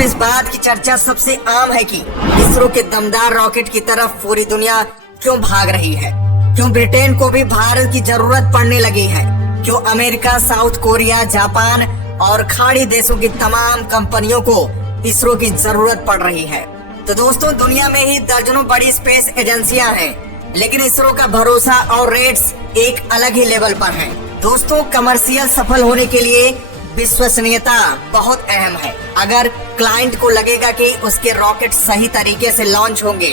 अब इस बात की चर्चा सबसे आम है कि इसरो के दमदार रॉकेट की तरफ पूरी दुनिया क्यों भाग रही है, क्यों ब्रिटेन को भी भारत की जरूरत पड़ने लगी है, क्यों अमेरिका, साउथ कोरिया, जापान और खाड़ी देशों की तमाम कंपनियों को इसरो की जरूरत पड़ रही है। तो दोस्तों, दुनिया में ही दर्जनों बड़ी स्पेस एजेंसियां हैं, लेकिन इसरो का भरोसा और रेट्स एक अलग ही लेवल पर हैं। दोस्तों, कमर्शियल सफल होने के लिए विश्वसनीयता बहुत अहम है। अगर क्लाइंट को लगेगा कि उसके रॉकेट सही तरीके से लॉन्च होंगे,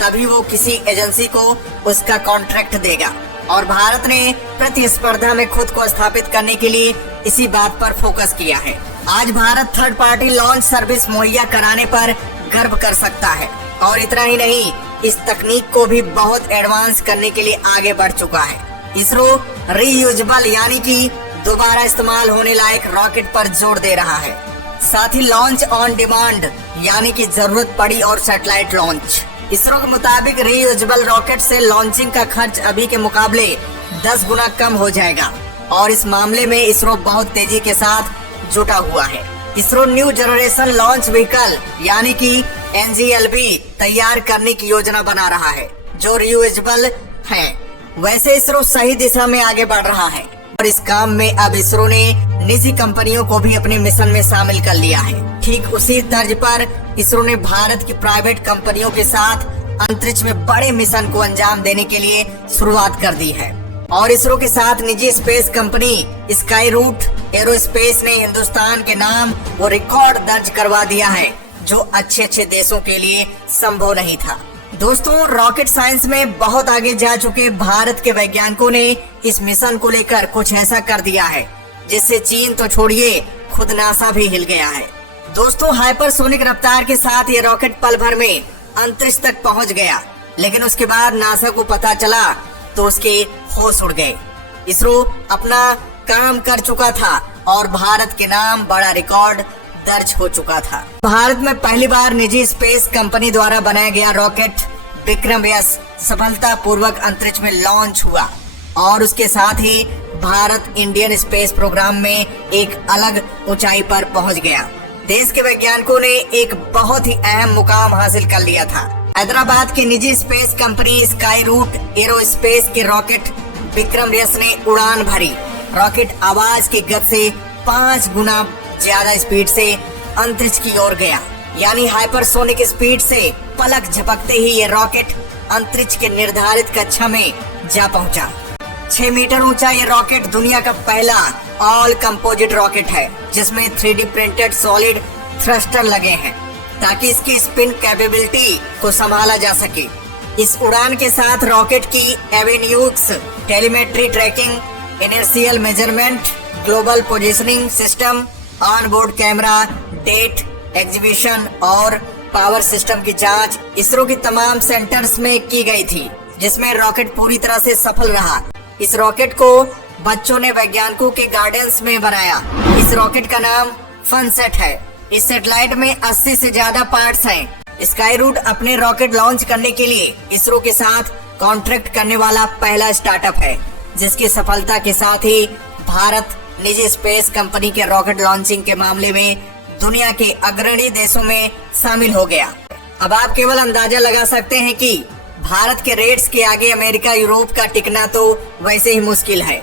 तभी वो किसी एजेंसी को उसका कॉन्ट्रैक्ट देगा। और भारत ने प्रतिस्पर्धा में खुद को स्थापित करने के लिए इसी बात पर फोकस किया है। आज Bharat third party launch service मुहैया कराने पर गर्व कर सकता है। और इतना ही नहीं, इस तकनीक को भी बहुत एडवांस करने के लिए आगे बढ़ चुका है। इसरो रीयूजेबल यानी कि दोबारा इस्तेमाल होने लायक रॉकेट पर जोर दे रहा है। साथ ही लॉन्च ऑन डिमांड यानी कि जरूरत पड़ी और सैटेलाइट लॉन्च। इसरो के मुताबिक रीयूजेबल रॉकेट से लॉन्चिंग का खर्च अभी के मुकाबले 10 गुना कम हो जाएगा और इस मामले में इसरो बहुत तेजी के साथ जुटा हुआ है। ISRO new generation launch vehicle यानी कि NGLV तैयार करने की योजना बना रहा है जो रीयूजेबल है। वैसे इसरो सही दिशा में आगे बढ़ रहा है और इस काम में अब इसरो ने निजी कंपनियों को भी अपने मिशन में शामिल कर लिया है। ठीक उसी तर्ज पर इसरो ने भारत की प्राइवेट कंपनियों के साथ अंतरिक्ष में बड़े मिशन को अंजाम देने के लिए शुरुआत कर दी है। और इसरो के साथ निजी space company Skyroot Aerospace ने हिंदुस्तान के नाम वो रिकॉर्ड दर्ज करवा दिया है जो अच्छे देशों के लिए संभव नहीं था। दोस्तों, रॉकेट साइंस में बहुत आगे जा चुके भारत के वैज्ञानिकों ने इस मिशन को लेकर कुछ ऐसा कर दिया है जिससे चीन तो छोड़िए, खुद नासा भी हिल गया है। दोस्तों, हाइपरसोनिक रफ्तार के साथ ये रॉकेट पल भर में अंतरिक्ष तक पहुंच गया, लेकिन उसके बाद नासा को पता चला तो उसके होश उड़ गए। इसरो अपना काम कर चुका था और भारत के नाम बड़ा रिकॉर्ड दर्ज हो चुका था। भारत में पहली बार निजी स्पेस कंपनी द्वारा बनाया गया रॉकेट विक्रम-S सफलतापूर्वक अंतरिक्ष में लॉन्च हुआ और उसके साथ ही भारत इंडियन स्पेस प्रोग्राम में एक अलग ऊंचाई पर पहुंच गया। देश के वैज्ञानिकों ने एक बहुत ही अहम मुकाम हासिल कर लिया था। हैदराबाद की निजी space company Skyroot Aerospace के रॉकेट विक्रम-S ने उड़ान भरी। रॉकेट आवाज की गति से 5 गुना ज्यादा स्पीड से अंतरिक्ष की ओर गया, यानी हाइपरसोनिक स्पीड से पलक झपकते ही ये रॉकेट अंतरिक्ष के निर्धारित कक्षा में जा पहुंचा। 6 मीटर ऊंचा ये रॉकेट दुनिया का पहला ऑल कंपोजिट रॉकेट है जिसमें 3D प्रिंटेड सॉलिड थ्रस्टर लगे हैं ताकि इसकी स्पिन कैपेबिलिटी को संभाला जा सके। इस उड़ान के साथ रॉकेट की avionics, telemetry tracking, inertial measurement, global positioning system, on board camera, data acquisition और पावर सिस्टम की जांच इसरो की तमाम सेंटर्स में की गई थी, जिसमें रॉकेट पूरी तरह से सफल रहा। इस रॉकेट को बच्चों ने वैज्ञानिकों के गार्डन्स में बनाया। इस रॉकेट का नाम फनसेट है। इस सैटेलाइट में 80 से ज्यादा पार्ट्स हैं। स्काई रूट अपने रॉकेट लॉन्च करने के लिए इसरो के साथ कॉन्ट्रैक्ट करने वाला पहला स्टार्टअप है, जिसकी सफलता के साथ ही भारत निजी स्पेस कंपनी के रॉकेट लॉन्चिंग के मामले में दुनिया के अग्रणी देशों में शामिल हो गया। अब आप केवल अंदाजा लगा सकते हैं कि भारत के रेट्स के आगे अमेरिका, यूरोप का टिकना तो वैसे ही मुश्किल है।